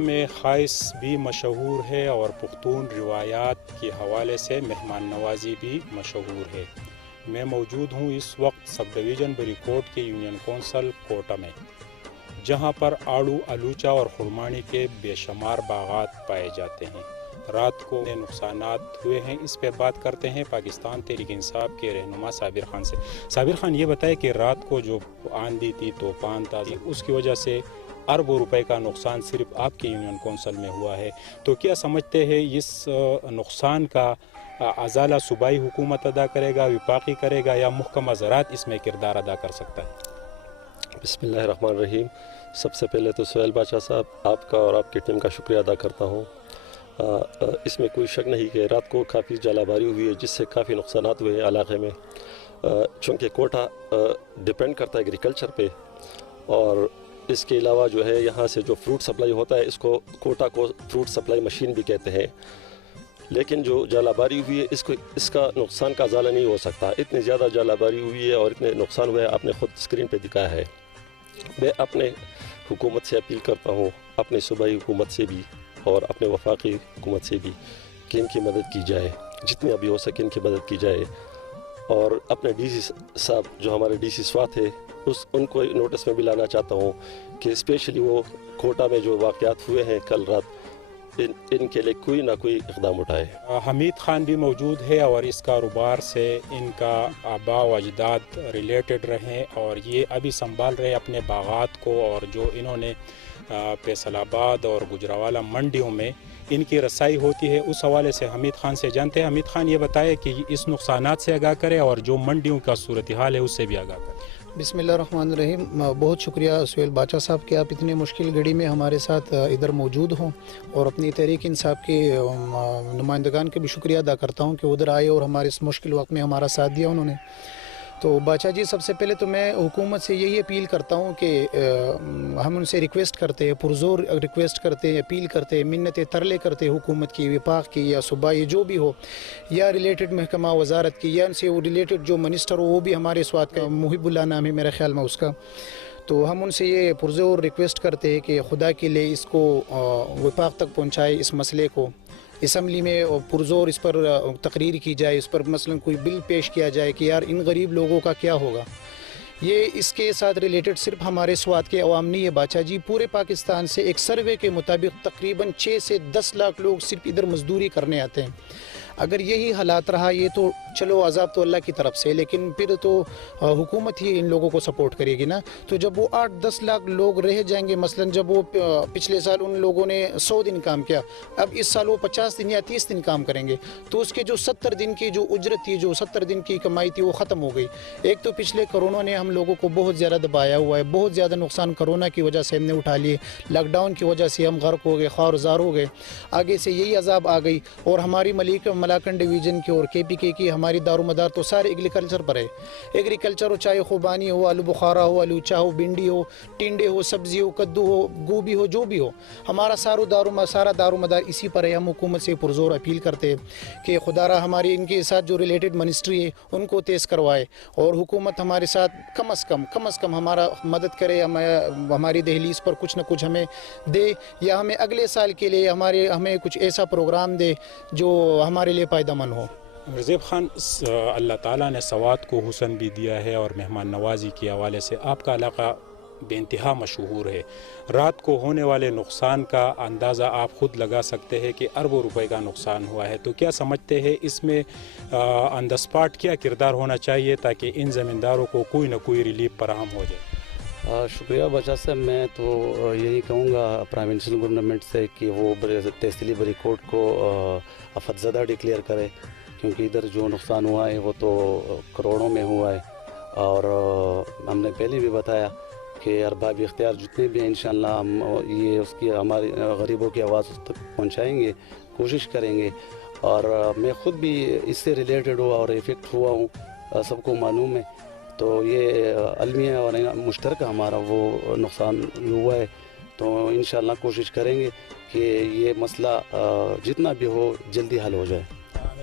میں خائص بھی مشہور ہے اور پختون روایات کے حوالے سے مہمان نوازی بھی مشہور ہے۔ میں موجود ہوں اس وقت سب ڈویژن بری کوٹ کے یونین کونسل کوٹا میں، جہاں پر آڑو، الوچہ اور خرمانی کے بے شمار باغات پائے جاتے ہیں۔ رات کو نقصانات ہوئے ہیں، اس پہ بات کرتے ہیں پاکستان تحریک انصاف کے رہنما صابر خان سے۔ صابر خان، یہ بتائے کہ رات کو جو آندھی تھی، طوفان تھا، اس کی وجہ سے اربوں روپے کا نقصان صرف آپ کے یونین کونسل میں ہوا ہے، تو کیا سمجھتے ہیں اس نقصان کا ازالہ صوبائی حکومت ادا کرے گا، وفاقی کرے گا، یا محکمہ زراعت اس میں کردار ادا کر سکتا ہے؟ بسم اللہ الرحمن الرحیم۔ سب سے پہلے تو سہیل بادشاہ صاحب، آپ کا اور آپ کی ٹیم کا شکریہ ادا کرتا ہوں۔ اس میں کوئی شک نہیں کہ رات کو کافی جالہ باری ہوئی ہے، جس سے کافی نقصانات ہوئے ہیں علاقے میں، چونکہ کوٹا ڈپینڈ کرتا ہے ایگریکلچر پہ، اور اس کے علاوہ جو ہے یہاں سے جو فروٹ سپلائی ہوتا ہے، اس کو کوٹا کو فروٹ سپلائی مشین بھی کہتے ہیں، لیکن جو جالہ باری ہوئی ہے اس کا نقصان کا ازالہ نہیں ہو سکتا۔ اتنی زیادہ جالہ باری ہوئی ہے اور اتنے نقصان ہوئے ہیں، آپ نے خود اسکرین پہ دکھایا ہے۔ میں اپنے حکومت سے اپیل کرتا ہوں، اپنے صوبائی حکومت سے بھی اور اپنے وفاقی حکومت سے بھی، کہ ان کی مدد کی جائے، جتنی ابھی ہو سکے ان کی مدد کی جائے، اور اپنے ڈی سی صاحب جو ہمارے ڈی سی سوات ہے ان کو نوٹس میں بھی لانا چاہتا ہوں کہ اسپیشلی وہ کوٹا میں جو واقعات ہوئے ہیں کل رات، ان کے لیے کوئی نہ کوئی اقدام اٹھائے۔ حمید خان بھی موجود ہے، اور اس کاروبار سے ان کا آباء و اجداد ریلیٹڈ رہے اور یہ ابھی سنبھال رہے اپنے باغات کو، اور جو انہوں نے فیصل آباد اور گجراوالا منڈیوں میں ان کی رسائی ہوتی ہے، اس حوالے سے حمید خان سے جانتے ہیں۔ حمید خان، یہ بتائے کہ اس نقصانات سے آگاہ کرے اور جو منڈیوں کا صورتحال ہے اس سے بھی آگاہ کرے۔ بسم اللہ الرحمن الرحیم۔ بہت شکریہ سہیل بادشاہ صاحب کہ آپ اتنے مشکل گھڑی میں ہمارے ساتھ ادھر موجود ہوں، اور اپنی تحریک انصاف کے نمائندگان کے بھی شکریہ ادا کرتا ہوں کہ ادھر آئے اور ہمارے اس مشکل وقت میں ہمارا ساتھ دیا انہوں نے۔ تو بادشاہ جی، سب سے پہلے تو میں حکومت سے یہی اپیل کرتا ہوں کہ ہم ان سے ریکویسٹ کرتے ہیں، پرزور ریکویسٹ کرتے ہیں، اپیل کرتے ہیں، منتیں ترلے کرتے ہیں حکومت کی، وفاق کی یا صوبائی جو بھی ہو، یا ریلیٹڈ محکمہ وزارت کی، یا ان سے وہ ریلیٹڈ جو منسٹر ہو، وہ بھی ہمارے سوات کا محب اللہ نام ہے میرے خیال میں اس کا، تو ہم ان سے یہ پرزور ریکویسٹ کرتے ہیں کہ خدا کے لیے اس کو وفاق تک پہنچائے، اس مسئلے کو اسمبلی میں پرزور اس پر تقریر کی جائے، اس پر مثلا کوئی بل پیش کیا جائے کہ یار ان غریب لوگوں کا کیا ہوگا۔ یہ اس کے ساتھ ریلیٹڈ صرف ہمارے سوات کے عوام نہیں ہے بادشاہ جی، پورے پاکستان سے ایک سروے کے مطابق تقریباً 6 سے 10 لاکھ لوگ صرف ادھر مزدوری کرنے آتے ہیں۔ اگر یہی حالات رہا، یہ تو چلو عذاب تو اللہ کی طرف سے، لیکن پھر تو حکومت ہی ان لوگوں کو سپورٹ کرے گی نا۔ تو جب وہ 8-10 لاکھ لوگ رہ جائیں گے، مثلا جب وہ پچھلے سال ان لوگوں نے 100 دن کام کیا، اب اس سال وہ 50 دن یا 30 دن کام کریں گے، تو اس کے جو 70 دن کی جو اجرت تھی، جو 70 دن کی کمائی تھی، وہ ختم ہو گئی۔ ایک تو پچھلے کرونا نے ہم لوگوں کو بہت زیادہ دبایا ہوا ہے، بہت زیادہ نقصان کرونا کی وجہ سے ہم نے اٹھا لیے، لاک ڈاؤن کی وجہ سے ہم غرق ہو گئے، خوار زار ہو گئے، آگے سے یہی عذاب آ گئی، اور ہماری ملاکنڈ ڈویژن کی اور کے پی کے کی ہماری دار و مدار تو سارے ایگریکلچر پر ہے۔ ایگریکلچر ہو، چاہے خوبانی ہو، آلو بخارا ہو، الوچہ ہو، بھنڈی ہو، ٹنڈے ہو، سبزی ہو، کدو ہو، گوبھی ہو، جو بھی ہو، ہمارا سارا دار و مدار اسی پر ہے۔ ہم حکومت سے پرزور اپیل کرتے ہیں کہ خدا را ہماری ان کے ساتھ جو ریلیٹڈ منسٹری ہے ان کو تیز کروائے، اور حکومت ہمارے ساتھ کم از کم ہمارا مدد کرے، ہماری دہلیز پر کچھ نہ کچھ ہمیں دے، یا ہمیں اگلے سال کے لیے ہمیں کچھ ایسا پروگرام دے جو ہمارے لیے فائدہ مند ہو۔ رضیب خان، اللہ تعالیٰ نے سوات کو حسن بھی دیا ہے، اور مہمان نوازی کے حوالے سے آپ کا علاقہ بے انتہا مشہور ہے۔ رات کو ہونے والے نقصان کا اندازہ آپ خود لگا سکتے ہیں کہ اربوں روپے کا نقصان ہوا ہے، تو کیا سمجھتے ہیں اس میں آن دا اسپاٹ کیا کردار ہونا چاہیے تاکہ ان زمینداروں کو کوئی نہ کوئی ریلیف فراہم ہو جائے؟ شکریہ بادشاہ صاحب، میں تو یہی کہوں گا پروونشل گورنمنٹ سے کہ وہ تحصیلی بری کوٹ کو آفت زدہ ڈکلیئر کرے، کیونکہ ادھر جو نقصان ہوا ہے وہ تو کروڑوں میں ہوا ہے، اور ہم نے پہلے بھی بتایا کہ ارباب اختیار جتنے بھی ہیں انشاءاللہ ہم یہ اس کی ہماری غریبوں کی آواز تک پہنچائیں گے، کوشش کریں گے، اور میں خود بھی اس سے ریلیٹڈ ہوا اور افیکٹ ہوا ہوں، سب کو معلوم ہے، تو یہ المیہ اور مشترکہ ہمارا وہ نقصان ہوا ہے، تو انشاءاللہ کوشش کریں گے کہ یہ مسئلہ جتنا بھی ہو جلدی حل ہو جائے۔